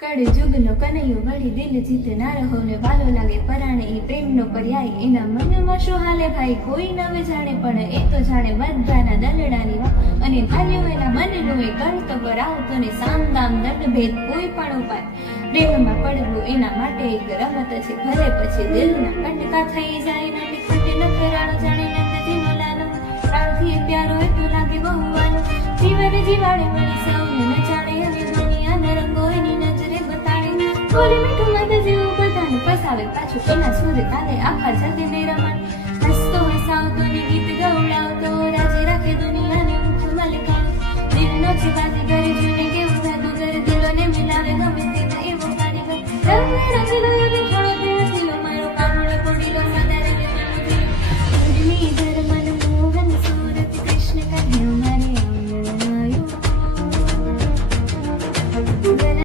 કડ જુગનો કનૈયો વળી દિલ જીતનાર હોને વાલો લાગે પરાણે એ પ્રેમનો પર્યાય એના મનમાં શું હાલે ભાઈ કોઈ નવે જાણે પણ એ તો જાણે બધાના દલડાની વાત અને ભાલ્યો એના મનનું એ કરતો કરાવતો ને સામદામ દંડ ભેદ કોઈ પણ ઉપાય પ્રેમમાં પડવું એના માટે એક રમત છે ભલે પછી દિલના કંટકા થઈ જાય નાટી ખંડે ન કરાણો જાણે નંદજીનો લાલો પ્રાણથી પ્યારો એ તો લાગે બહુવાનો જીવન જીવાડે મળી સૌને ન જાણે હવે દુનિયાના રંગો એની નજરે બતાડે બોલે મીઠું મત જેવું બધાને ફસાવે પાછું એના સુર તાલે આખા જગે મેરમણ હસતો હસાવતો ને ગીત ગવડાવતો રાજી રાખે દુનિયાને ઊંચ મલકાવે દિલનો છે બાજીગર જોઈને કેવું જાદુગર દિલોને મિલાવે ગમે તે એવો કારીગર રંગ રંગીલો એ મીઠાણો